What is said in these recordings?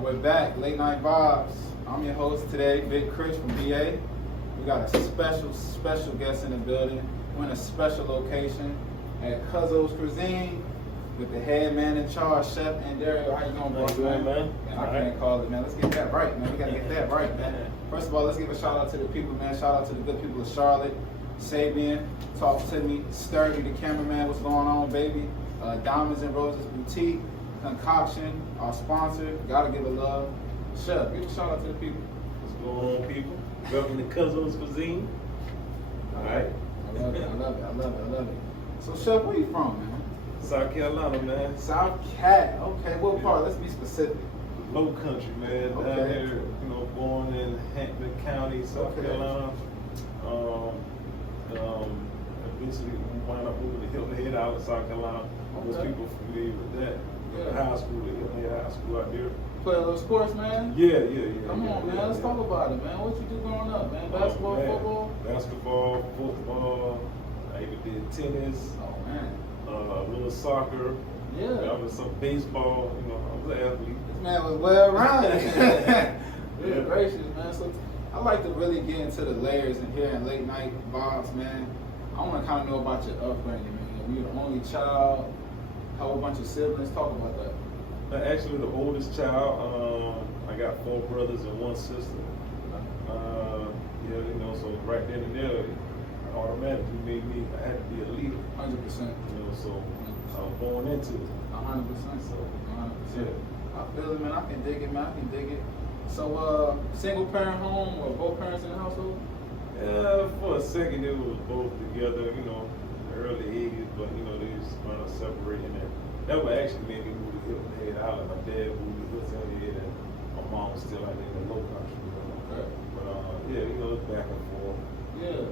And we're back, Late Night Vibes. I'm your host today, Big Chris from BA. We got a special guest in the building. We're in a special location at Cuzzo's Cuisine with the head man in charge, Chef Dario. How you doing, bro? How you doing, man? I can't call it, man. Let's get that right, man. We gotta get that right, man. First of all, let's give a shout out to the people, man. Shout out to the good people of Charlotte. Sabian, talk to me. Sturdy, the cameraman. What's going on, baby? Diamonds and Roses Boutique. Concoction, our sponsor. Gotta give a love. Chef, give a shout out to the people. What's going on, people? Welcome to Cuzzo's Cuisine. All right. I love it. So, Chef, where you from, man? South Carolina, man. South Cat. Okay, what part? Let's be specific. Low country, man. Okay. Down there, born in Hampton County, South Carolina. Eventually wound up moving to Hilton Head out in South Carolina. Most people familiar with that. High school, the Hilton Head High School out there. Play a little sports, man? Yeah. Come on, man. Let's talk about it, man. What you do growing up, man? Basketball, football? Basketball, football. I even did tennis. Oh, man. A little soccer. Yeah. I was some baseball. I was an athlete. This man was well rounded. Yeah. Good gracious, man. So I like to really get into the layers and here in Late Night Vibes, man. I want to kind of know about your upbringing, man. You're the only child, a whole bunch of siblings. Talk about that. I'm actually the oldest child. I got 4 brothers and 1 sister. So right then and there, automatically made me, I had to be a leader. 100%. So I was born into it. 100%. So 100%. I feel it, man. I can dig it, man. I can dig it. So, single parent home or both parents in the household? Yeah, for a second it was both together, in the early 80s, but they just kind of separating it. That would actually make me move to Hilton Head Island. My dad moved to Hilton Head and my mom was still out there in the low country. Okay. But it's back and forth. Yeah.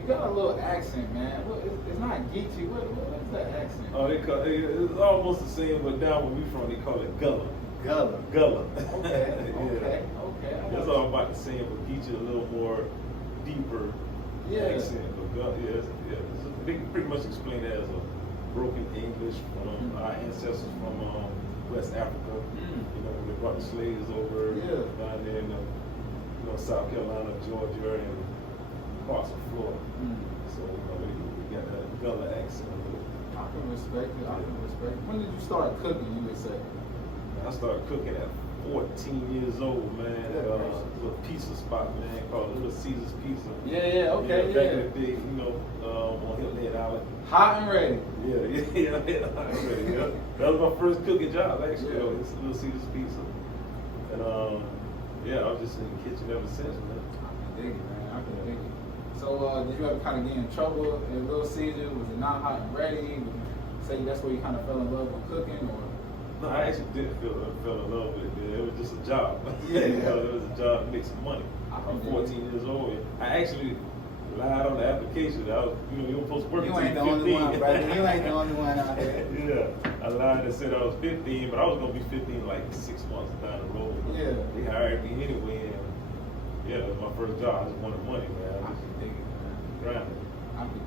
You got a little accent, man. It's not geeky. What is that accent? Oh, it's almost the same, but down where we from, they call it Gullah. Gullah. Okay. That's all about the same, but Geechee a little more deeper accent. But they pretty much explain it as a broken English from our ancestors from West Africa. When they brought the slaves over down there in South Carolina, Georgia, and parts of Florida. So we got that Gullah accent. I can respect it. When did you start cooking, you would say? I started cooking at 14 years old, man. A little pizza spot, man, called Little Caesar's Pizza. Okay. Back in the day, on Hilton Head Island. Hot and ready. Yeah, hot and ready. Yeah. That was my first cooking job, actually. It's Little Caesar's Pizza. And I was just in the kitchen ever since, man. I can dig it. So, did you ever kind of get in trouble at Little Caesar? Was it not hot and ready? Would you say that's where you kind of fell in love with cooking, or? No, I actually didn't fell in love with it. Man. It was just a job. It was a job to make some money. I'm 14 years old. I actually lied on the application. I was, you were supposed to work until you ain't the only one, brother. You ain't the only one out here. Yeah, I lied and said I was 15, but I was gonna be 15 like 6 months down the road. Yeah. They hired me anyway, and it was my first job. I just wanted money, man. I can dig it, man. Grinding.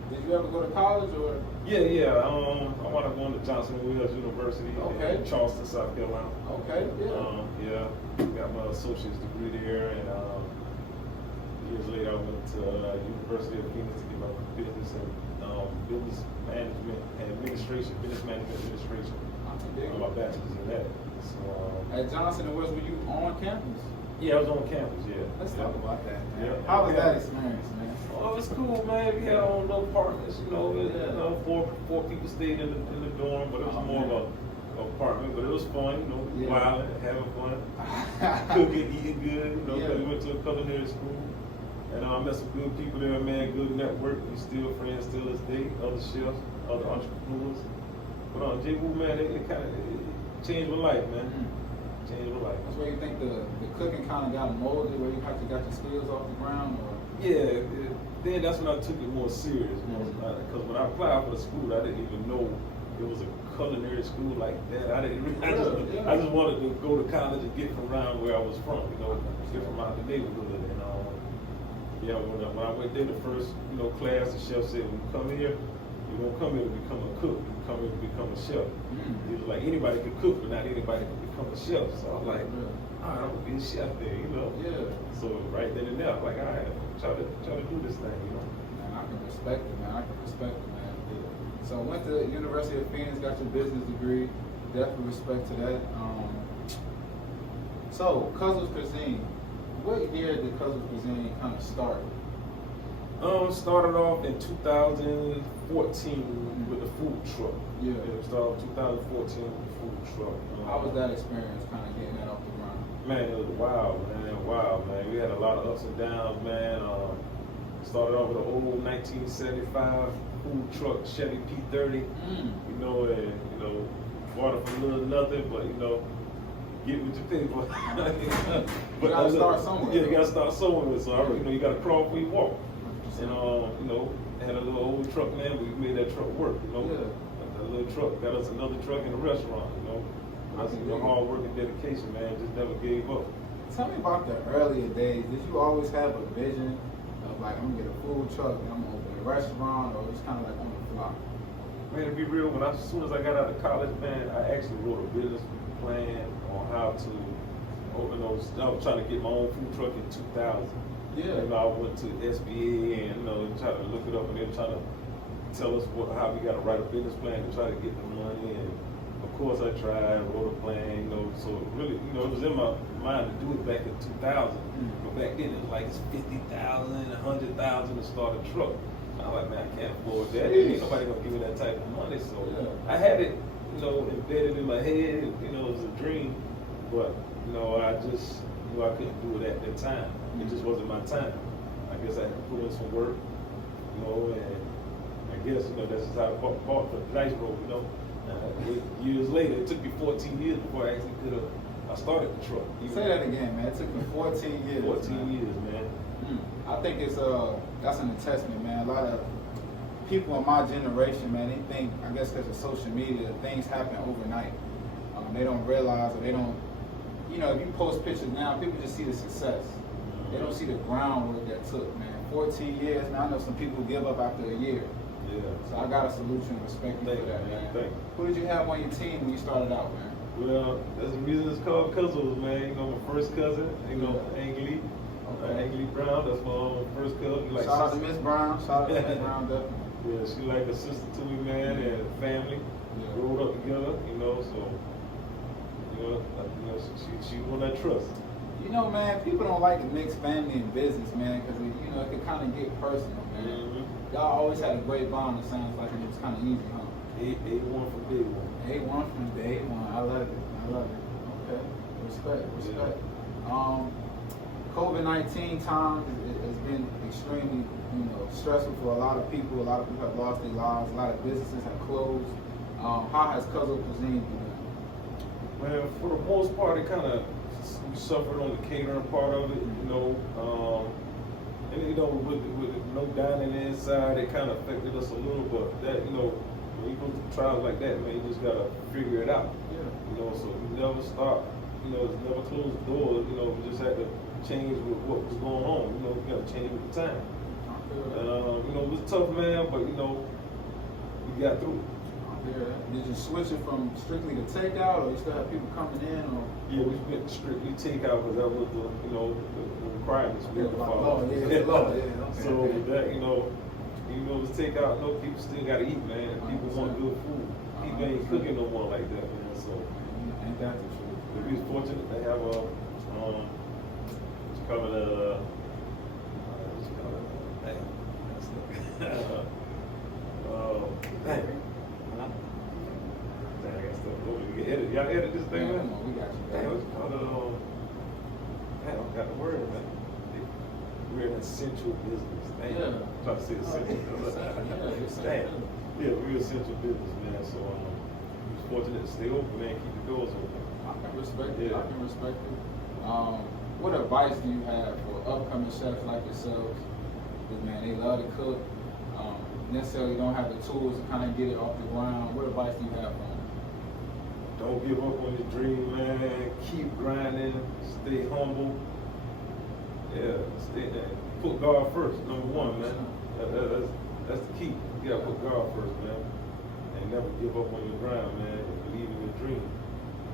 Did you ever go to college, or? Yeah. I wound up going to Johnson & Wales University in Charleston, South Carolina. Okay, Got my associate's degree there, and years later I went to University of Phoenix to get my business management administration. I can dig it. My bachelor's in that. So, at Johnson & Wales, were you on campus? Yeah, I was on campus. Yeah. Let's talk about that, man. Yeah. How was that experience, man? Oh, it's cool, man. We had our own little apartments, four people stayed in the dorm, but it was more of an apartment, but it was fun, wilding, having fun, cooking, eating good, we went to a culinary school, and I met some good people there, man, good network, we still friends still this day, other chefs, other entrepreneurs, but J. Wu, man, it kind of changed my life, man. Changed my life. That's where you think the cooking kind of got molded, where you actually got your skills off the ground, or? Yeah, then that's when I took it more serious. Because when I applied for the school, I didn't even know it was a culinary school like that. I just wanted to go to college and get from around where I was from, get from out the neighborhood. And when I went there, the first class, the chef said, "When you come here, You don't come here to become a cook. You come here to become a chef. Mm. It was like anybody could cook, but not anybody could become a chef. So I'm like, Yeah. all right, I'm gonna be a chef there, you know. Yeah. So right then and there, I'm like, all right, try to do this thing, you know. Man, I can respect it, man. I can respect it, man. So I went to University of Phoenix, got your business degree. Definitely respect to that. So Cuzzo's Cuisine. What year did Cuzzo's Cuisine kind of start? Started off in 2014 with the food truck. Yeah. It started off 2014 with the food truck. How was that experience, kind of getting that off the ground? Man, it was wild, man. We had a lot of ups and downs, man. Started off with an old 1975 food truck, Chevy P30. You know, and you know, bought it for little nothing, but you know, get what you pay for. You gotta start somewhere. Yeah, you gotta start somewhere. So you know, you gotta crawl before you walk. And you know, had a little old truck, man. We made that truck work. You know, that little truck got us another truck in a restaurant. You know, that's hard work and dedication, man. Just never gave up. Tell me about the earlier days. Did you always have a vision of like, I'm gonna get a food truck and I'm gonna open a restaurant, or it was kind of like on the fly? Man, to be real, as soon as I got out of college, man, I actually wrote a business plan on how to open those. I was trying to get my own food truck in 2000. Yeah. You know, I went to SBA and you know, tried to look it up, and they were trying to tell us how we got to write a business plan to try to get the money. And of course, I tried, wrote a plan. You know, so really, you know, it was in my mind to do it back in 2000. But back then, it was like it's 50,000, 100,000 to start a truck. I'm like, man, I can't afford that. Ain't nobody gonna give me that type of money. So I had it, you know, embedded in my head. You know, it was a dream, but you know, I just knew I couldn't do it at that time. It just wasn't my time. I guess I had to put in some work, you know, and I guess you know that's just how I bought the dice roll. You know, years later, it took me 14 years before I actually could have. I started the truck. Say that again, man. It took me 14 years. 14 years, man. I think it's that's an attestment, man. A lot of people in my generation, man, they think, I guess because of social media, things happen overnight. They don't realize, or they don't, you know, if you post pictures now, people just see the success. They don't see the groundwork that took, man. 14 years, now I know some people give up after a year. Yeah. So I got to salute you and respect you for that, man. Thank you. Who did you have on your team when you started out, man? Well, that's the reason it's called Cuzzo, man. You know, my first cousin, you know, Angeli. Angeli Brown, that's my first cousin. Like shout out to Miss Brown. Shout out to Miss Brown, definitely. Yeah, she like a sister to me, man, and family. Growed up together, you know, so, you know, she won that trust. You know, man, people don't like to mix family and business, man, because, you know, it can kind of get personal, man. Y'all always had a great bond. It sounds like it was kind of easy, huh? A1 from day one. A1 from day one. I love it. Okay. Respect. COVID-19 times has been extremely, you know, stressful for a lot of people. A lot of people have lost their lives. A lot of businesses have closed. How has Cuzzo Cuisine been doing? Man, for the most part, it kind of suffered on the catering part of it, you know. And you know, with no dining inside, it kind of affected us a little. But that, you know, when you go through trials like that, man, you just gotta figure it out. Yeah. You know, so you never stop. You know, never close the doors. You know, we just had to change with what was going on. You know, we got to change with the time. You know, it was tough, man, but you know, we got through it. Did you switch it from strictly to takeout, or you still have people coming in? Or yeah, we went strictly takeout because that was the, you know, the requirements we had to follow. So with that, you know, even though it was takeout, you know, people still got to eat, man. People want good food. People ain't cooking no more like that, man. So ain't that the truth? We was fortunate to have a y'all edit this thing, man? We got you. Damn, it's called I got the word, man. We're an essential business. Damn. Yeah. I'm trying to say essential. Damn. Yeah, we're an essential business, man. So we was fortunate to stay open, man, keep the doors open. I can respect it. I can respect it. What advice do you have for upcoming chefs like yourselves? Because, man, they love to cook. Necessarily don't have the tools to kind of get it off the ground. What advice do you have for them? Don't give up on your dream, man. Keep grinding. Stay humble. Yeah, stay there. Put God first, number one, man. That's the key. You gotta put God first, man. And never give up on your grind, man. And believe in your dream.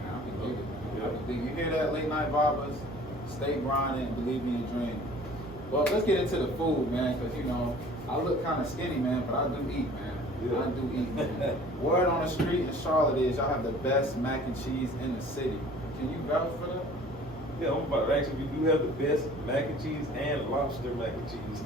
Man, I can dig it. Yeah. I can dig it. You hear that, late night vibers? Stay grinding and believe in your dream. Well, let's get into the food, man, because, you know, I look kind of skinny, man, but I do eat, man. Yeah. I do eat, man. Word on the street in Charlotte is y'all have the best mac and cheese in the city. Can you vouch for that? Yeah, I'm about to actually, we do have the best mac and cheese and lobster mac and cheese.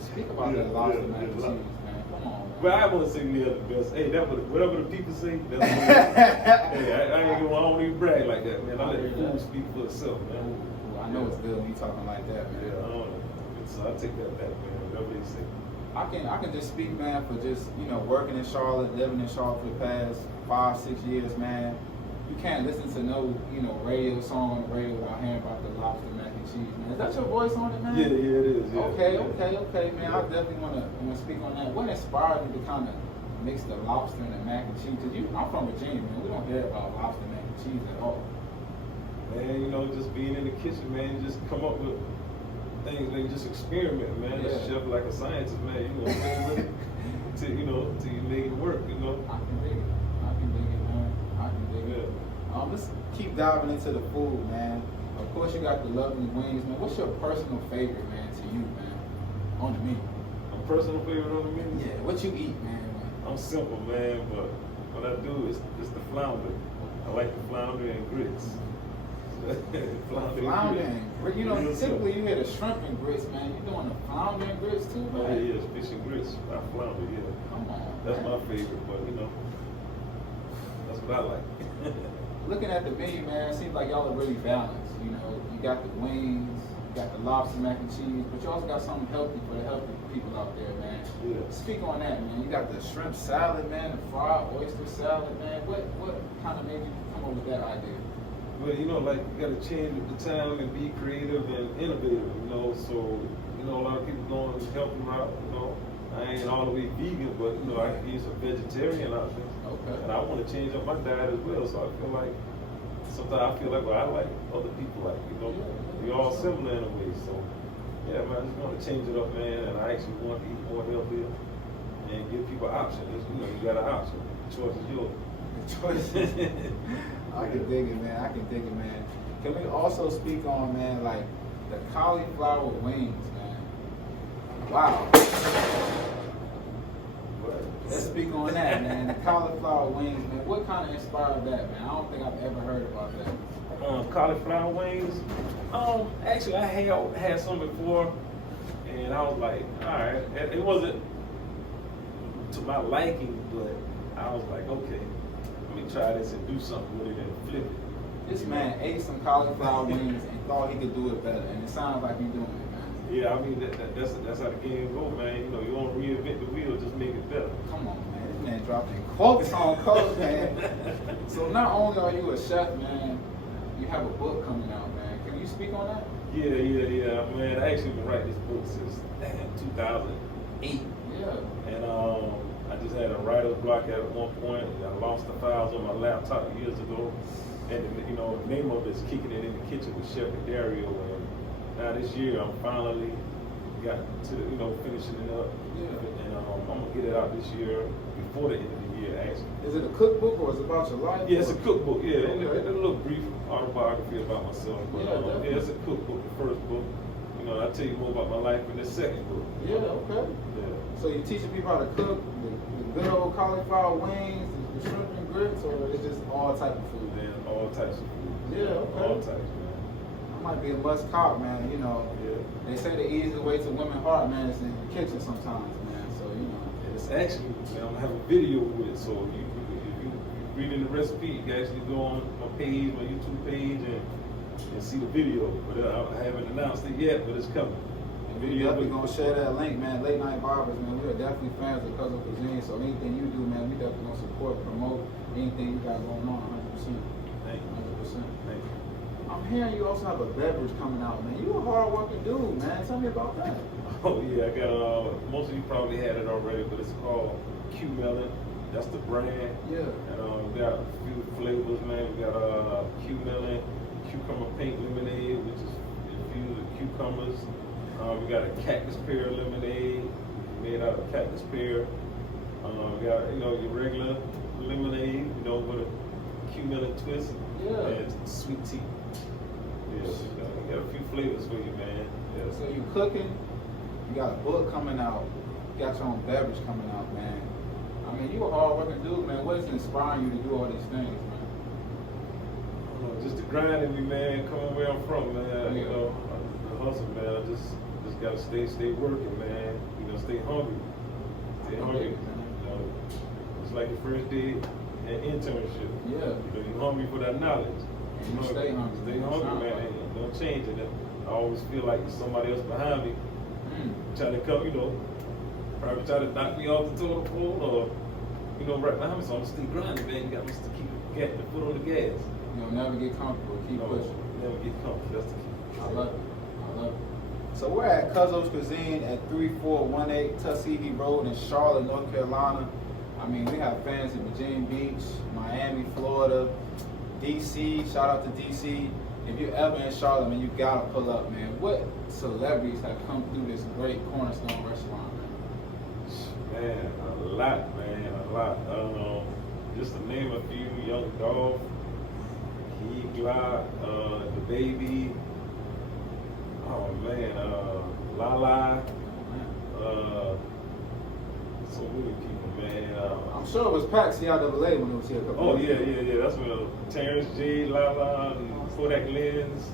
Speak about that lobster mac and cheese, man. Come on, man. But I wouldn't say we have the best. Hey, that whatever the people say, that's what it is. Hey, I don't even brag like that, man. I let the food speak for itself, man. Ooh, I know it's good when you talking like that, man. Yeah, I don't know. So I take that back, man. Whatever they say. I can just speak, man, for just, you know, working in Charlotte, living in Charlotte for the past 5-6 years, man. You can't listen to no, you know, radio song on the radio without hearing about the lobster mac and cheese, man. Is that your voice on it, man? Yeah, it is. Yeah. Okay, man. I definitely want to speak on that. What inspired you to kind of mix the lobster and the mac and cheese? Because I'm from Virginia, man. We don't hear about lobster mac and cheese at all. Man, you know, just being in the kitchen, man, just come up with things, man, just experiment, man. Yeah. A chef like a scientist, man, you know, till you make it work, you know. I can dig it, man. I can dig it. Let's keep diving into the food, man. Of course, you got the lovely wings, man. What's your personal favorite, man, to you, man, on the menu? My personal favorite on the menu? Yeah, what you eat, man? I'm simple, man, but what I do is the flounder. I like the flounder and grits. Flounder and grits. You know, typically you hear the shrimp and grits, man. You doing the flounder and grits too, man? Oh, yeah, fish and grits. I flounder, yeah. Come on, that's man. my favorite, but you know, that's what I like. Looking at the menu, man, it seems like y'all are really balanced. You know, you got the wings, you got the lobster mac and cheese, but you also got something healthy for the healthy people out there, man. Yeah. Speak on that, man. You got the shrimp salad, man, the fried oyster salad, man. What kind of made you come up with that idea? Well, you know, like, you got to change with the time and be creative and innovative, you know. So, you know, a lot of people going to help them out, you know. I ain't all the way vegan, but, you know, I can use some vegetarian options. Okay. And I want to change up my diet as well. So I feel like, sometimes I feel like what I like, other people like, you know. We're all similar in a way. So, yeah, man, I just want to change it up, man. And I actually want to eat more healthier and give people options. You know, you got an option. The choice is yours. I can dig it, man. Can we also speak on, man, like the cauliflower wings, man? Wow. Let's speak on that, man. The cauliflower wings, man. What kind of inspired that, man? I don't think I've ever heard about that. Cauliflower wings. Actually, I had some before, and I was like, all right. It wasn't to my liking, but I was like, okay, let me try this and do something with it and flip it. This man ate some cauliflower wings and thought he could do it better, and it sounds like you're doing it, man. Yeah, I mean that's how the game go, man. You know, you don't reinvent the wheel, just make it better. Come on, man. This man dropping quotes on quotes, man. So not only are you a chef, man, you have a book coming out, man. Can you speak on that? Yeah, man. I actually been writing this book since 2008. Yeah. And I just had a writer's block at one point. I lost the files on my laptop years ago. And you know, the name of it is Kicking It in the Kitchen with Chef and Dario. And now this year, I'm finally got to finishing it up. Yeah. And I'm gonna get it out this year before the end of the year, actually. Is it a cookbook or is it about your life? Yeah, it's a cookbook. Yeah, Okay. it's a little brief autobiography about myself. But yeah, it's a cookbook. The first book. You know, I'll tell you more about my life in the second book. Yeah. Okay. Yeah. So you're teaching people how to cook the good old cauliflower wings, the shrimp and grits, or it's just all type of food? Man, all types of food. Yeah, okay. All types, man. I might be a must cop, man. You know, Yeah. they say the easiest way to women's heart, man, is in the kitchen sometimes, man. So you know. And it's actually, man, I'm gonna have a video with it. So if you reading the recipe, you can actually go on my page, my YouTube page, and see the video. But I haven't announced it yet, but it's coming. And we definitely gonna share that link, man. LateNightVibers, man. We are definitely fans of Cuzzo Cuisine. So anything you do, man, we definitely gonna support, promote anything you got going on, 100%. Thank you. 100%. Thank you. I'm hearing you also have a beverage coming out, man. You a hard working dude, man. Tell me about that. Oh yeah, I got most of you probably had it already, but it's called Q Melon. That's the brand. Yeah. And we got a few flavors, man. We got Q Melon, cucumber pink lemonade, which is infused with cucumbers. We got a cactus pear lemonade, made out of cactus pear. We got, you know, your regular lemonade, you know, with a cumin twist. Yeah. And sweet tea. Yeah, we got a few flavors for you, man. Yeah. So you cooking, you got a book coming out, you got your own beverage coming out, man. I mean, you a hard working dude, man. What is inspiring you to do all these things, man? Just the grind in me, man. Coming where I'm from, man. Yeah. You know, the hustle, man. I just gotta stay working, man. You know, stay hungry. Stay hungry. You know, it's like your first day at internship. Yeah. You know, you're hungry for that knowledge. You know, stay hungry. Stay hungry, man. Don't change it. I always feel like there's somebody else behind me trying to come, you know, probably try to knock me off the toilet pole or, you know, right behind me. So I'm gonna stay grinding, man. You got to keep getting the foot on the gas. You know, never get comfortable. Keep pushing. Never get comfortable. That's the key. I love it. I love it. So we're at Cuzzo's Cuisine at 3418 Tuskegee Road in Charlotte, North Carolina. I mean, we have fans in Virginia Beach, Miami, Florida, DC. Shout out to DC. If you're ever in Charlotte, man, you gotta pull up, man. What celebrities have come through this great cornerstone restaurant, man? Man, a lot, man, a lot. Just to name a few: Young Dolph, Key Glock, the Baby. Oh man, Lala. So many people, man. I'm sure it was packed CIAA when it was here a couple Oh years yeah, ago. yeah. That's when Terrence J, Lala, and Kodak Lens,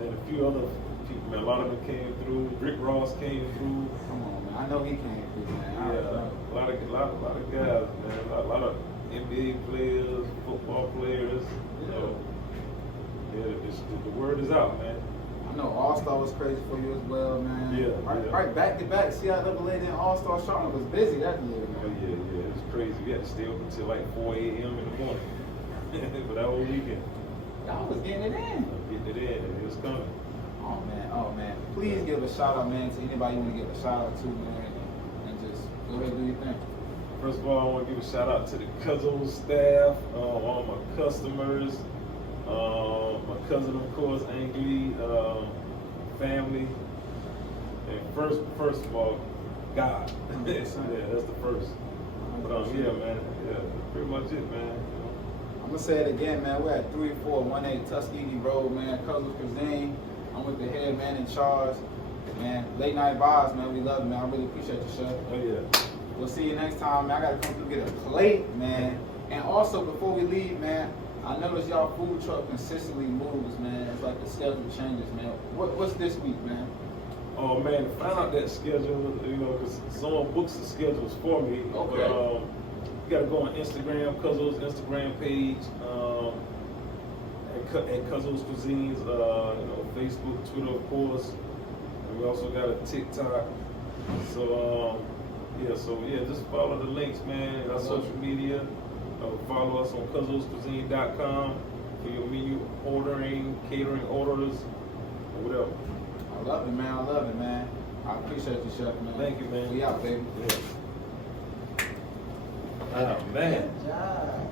and a few other people, man. A lot of them came through. Rick Ross came through. Come on, man. I know he came through, man. Yeah, a lot of guys, man. A lot of NBA players, football players. You know, the word is out, man. I know All-Star was crazy for you as well, man. Yeah, Right back to back, CIAA then All-Star Charlotte was busy that year, Oh man. yeah, it was crazy. We had to stay up until like 4 a.m. in the morning. But that whole weekend. Y'all was getting it in. Getting it in, and it was coming. Oh man. Please give a shout out, man, to anybody you want to give a shout out to, man, and just go ahead and do your thing. First of all, I want to give a shout out to the Cuzzo staff, all my customers, my cousin, of course, Angly, family, and first of all, God. Yeah, that's the first. But yeah, man, yeah, pretty much it, man. I'm gonna say it again, man. We're at 3418 Tuskegee Road, man. Cuzzo's Cuisine. I'm with the head man in charge, man. Late Night Vibes, man. We love you, man. I really appreciate you, chef. Oh yeah. We'll see you next time, man. I gotta come through get a plate, man. And also, before we leave, man, I noticed y'all food truck consistently moves, man. It's like the schedule changes, man. What's this week, man? Oh man, to find out that schedule, you know, because someone books the schedules for me. Okay. You gotta go on Instagram, Cuzzo's Instagram page, at Cuzzo's Cuisines, you know, Facebook, Twitter, of course. And we also got a TikTok. So yeah, just follow the links, man. Our social media. Follow us on CuzzosCuisine.com for your menu ordering, catering orders, or whatever. I love it, man. I love it, man. I appreciate you, chef, man. Thank you, man. We out, baby. Yeah. Oh man. Good job.